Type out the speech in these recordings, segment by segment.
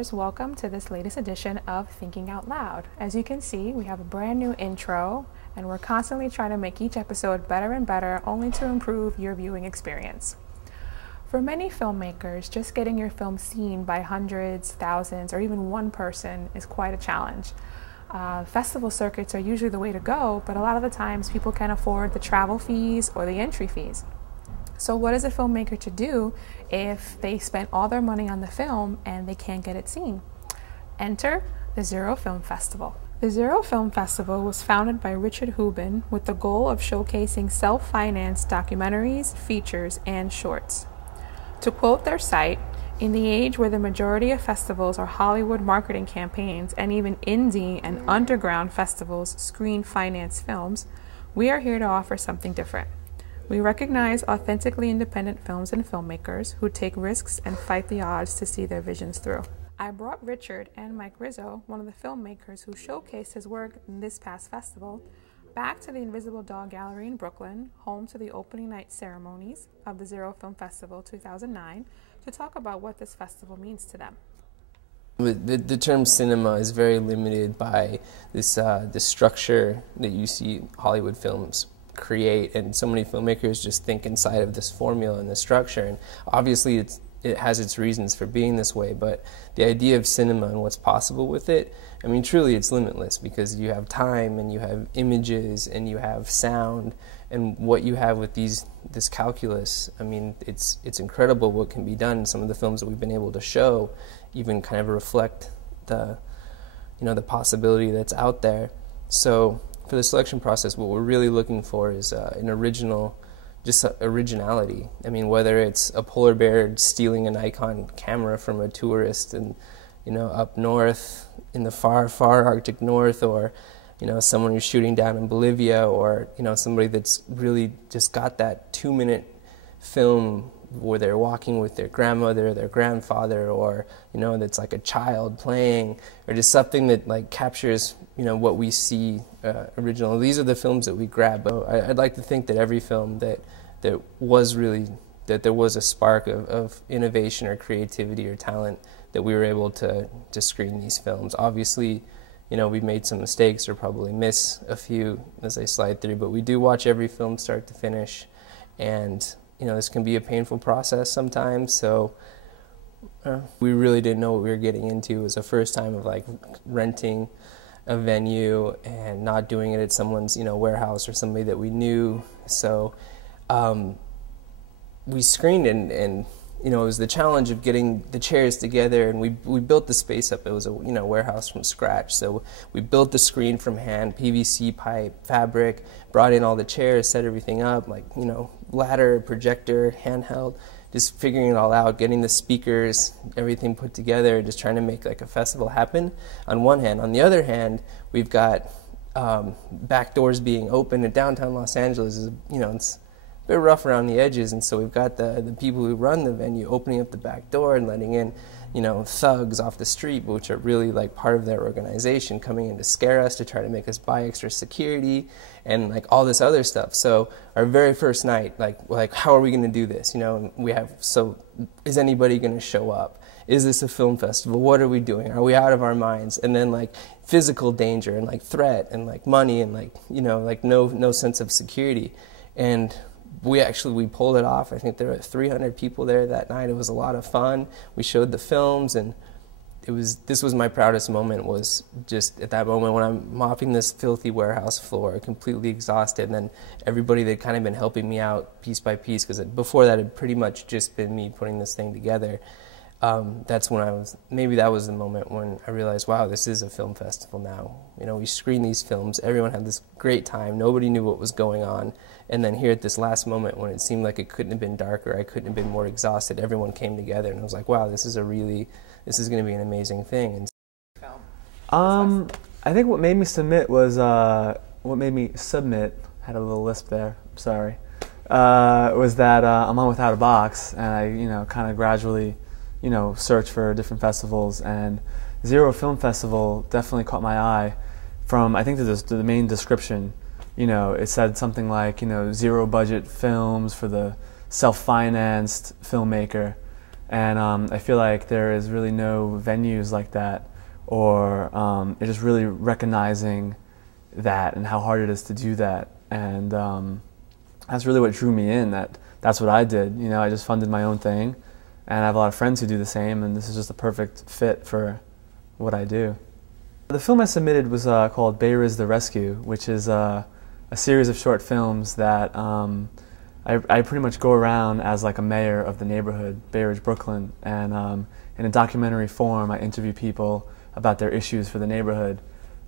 moviegoers, welcome to this latest edition of Thinking Out Loud. As you can see, we have a brand new intro, and we're constantly trying to make each episode better and better, only to improve your viewing experience. For many filmmakers, just getting your film seen by hundreds, thousands, or even one person is quite a challenge. Festival circuits are usually the way to go, but a lot of the times people can't afford the travel fees or the entry fees. So what is a filmmaker to do if they spent all their money on the film and they can't get it seen? Enter the Zero Film Festival. The Zero Film Festival was founded by Richard Hubin with the goal of showcasing self-financed documentaries, features, and shorts. To quote their site, "In the age where the majority of festivals are Hollywood marketing campaigns and even indie and underground festivals screen financed films, we are here to offer something different. We recognize authentically independent films and filmmakers who take risks and fight the odds to see their visions through." I brought Richard and Mike Rizzo, one of the filmmakers who showcased his work in this past festival, back to the Invisible Dog Gallery in Brooklyn, home to the opening night ceremonies of the Zero Film Festival 2009, to talk about what this festival means to them. The term cinema is very limited by this the structure that you see Hollywood films create, and so many filmmakers just think inside of this formula and the structure, and obviously it has its reasons for being this way, but the idea of cinema and what's possible with it, I mean, truly it's limitless, because you have time and you have images and you have sound, and what you have with this calculus, I mean, it's incredible what can be done. Some of the films that we've been able to show even kind of reflect the possibility that's out there. So for the selection process, what we're really looking for is an original, just originality. I mean, whether it's a polar bear stealing a Nikon camera from a tourist and, up north in the far, far Arctic North, or, someone who's shooting down in Bolivia, or, somebody that's really just got that 2-minute film where they're walking with their grandmother, their grandfather, or, that's like a child playing, or just something that like captures, what we see original. These are the films that we grab. But I'd like to think that every film that there was a spark of innovation or creativity or talent, that we were able to screen these films. Obviously, we've made some mistakes or probably miss a few as they slide through, but we do watch every film start to finish, and this can be a painful process sometimes, so we really didn't know what we were getting into. It was the first time of like renting a venue and not doing it at someone's warehouse or somebody that we knew. So we screened, and it was the challenge of getting the chairs together, and we built the space up. It was a warehouse from scratch, so we built the screen from hand, PVC pipe, fabric, brought in all the chairs, set everything up, like ladder, projector, handheld, just figuring it all out, getting the speakers, everything put together, just trying to make like a festival happen on one hand. On the other hand, we've got back doors being open in downtown Los Angeles. It's a bit rough around the edges, and so we've got the people who run the venue opening up the back door and letting in thugs off the street, which are really like part of their organization, coming in to scare us, to try to make us buy extra security and like all this other stuff. So our very first night, like how are we going to do this? Is anybody going to show up? Is this a film festival? What are we doing? Are we out of our minds? And then like physical danger and like threat and like money and like no sense of security. And we pulled it off. I think there were 300 people there that night. It was a lot of fun. We showed the films, and this was my proudest moment, was just at that moment when I'm mopping this filthy warehouse floor, completely exhausted, and then everybody that kind of been helping me out piece by piece, because before that had pretty much just been me putting this thing together. That's when maybe that was the moment when I realized, wow, this is a film festival now. We screen these films, everyone had this great time, nobody knew what was going on, and then here at this last moment when it seemed like it couldn't have been darker, I couldn't have been more exhausted, everyone came together, and I was like, wow, this is going to be an amazing thing. I think what made me submit, had a little lisp there, I'm sorry, was that I'm on Without a Box, and I, kind of gradually search for different festivals, and Zero Film Festival definitely caught my eye from, I think, the main description. It said something like, zero budget films for the self-financed filmmaker. And I feel like there is really no venues like that, or it's just really recognizing that and how hard it is to do that. And that's really what drew me in. That's what I did. You know, I just funded my own thing, and I have a lot of friends who do the same, and this is just a perfect fit for what I do. The film I submitted was called Bay Ridge the Rescue, which is a series of short films that I pretty much go around as like a mayor of the neighborhood, Bay Ridge, Brooklyn, and in a documentary form I interview people about their issues for the neighborhood.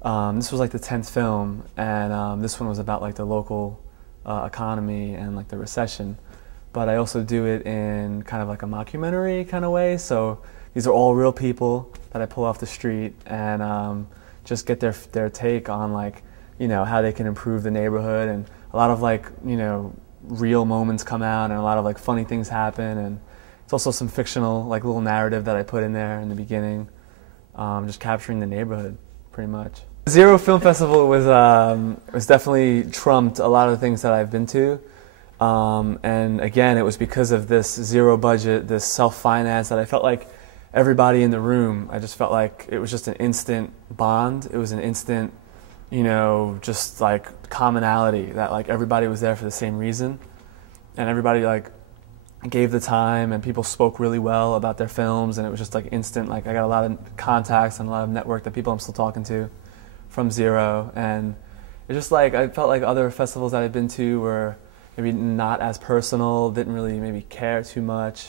This was like the 10th film, and this one was about like the local economy and like the recession. But I also do it in kind of like a mockumentary kind of way, so these are all real people that I pull off the street and just get their take on, like, you know, how they can improve the neighborhood, and a lot of, like, you know, real moments come out and a lot of like funny things happen, and it's also some fictional like little narrative that I put in there in the beginning, just capturing the neighborhood pretty much. Zero Film Festival was definitely trumped a lot of the things that I've been to. And again, it was because of this zero budget, this self-finance, that I felt like everybody in the room, I just felt like it was just an instant bond. It was an instant, you know, just like commonality, that like everybody was there for the same reason. And everybody like gave the time, and people spoke really well about their films, and it was just like instant. Like I got a lot of contacts and a lot of network that people I'm still talking to from Zero. And it's just like, I felt like other festivals that I've been to were maybe not as personal, didn't really maybe care too much,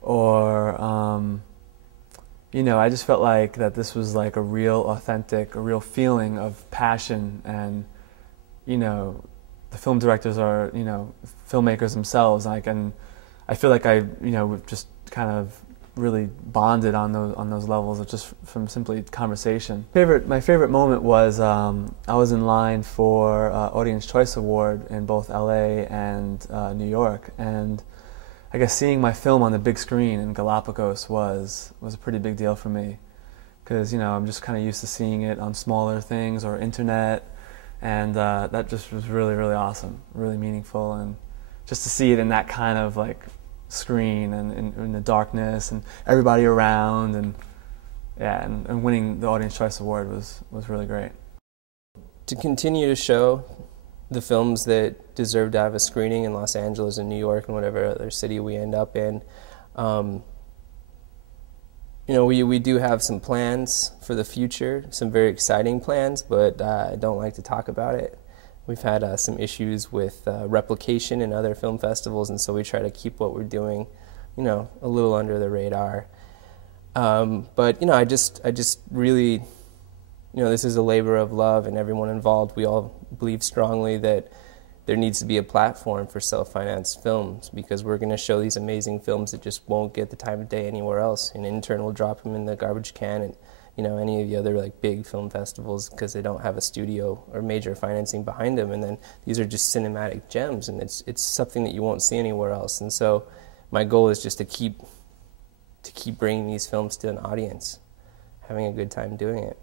or you know, I just felt like that this was like a real authentic, a real feeling of passion. And you know, the film directors are, you know, filmmakers themselves, and I feel like I, you know, just kind of really bonded on those levels of just from simply conversation. My favorite moment was I was in line for Audience Choice Award in both LA and New York, and I guess seeing my film on the big screen in Galapagos was a pretty big deal for me, because, you know, I'm just kind of used to seeing it on smaller things or internet, and that just was really, really awesome, really meaningful, and just to see it in that kind of like screen and in the darkness and everybody around, and yeah, and winning the Audience Choice Award was really great. To continue to show the films that deserve to have a screening in Los Angeles and New York and whatever other city we end up in, you know, we do have some plans for the future, some very exciting plans, but I don't like to talk about it. We've had some issues with replication in other film festivals, and so we try to keep what we're doing, you know, a little under the radar. But, you know, I just really, you know, this is a labor of love, and everyone involved, we all believe strongly that there needs to be a platform for self-financed films, because we're going to show these amazing films that just won't get the time of day anywhere else. An intern will drop them in the garbage can, and, you know, any of the other like big film festivals, because they don't have a studio or major financing behind them, and then these are just cinematic gems, and it's something that you won't see anywhere else. And so my goal is just to keep bringing these films to an audience, having a good time doing it.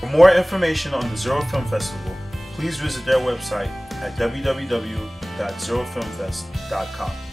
For more information on the Zero Film Festival, please visit their website at www.zerofilmfest.com.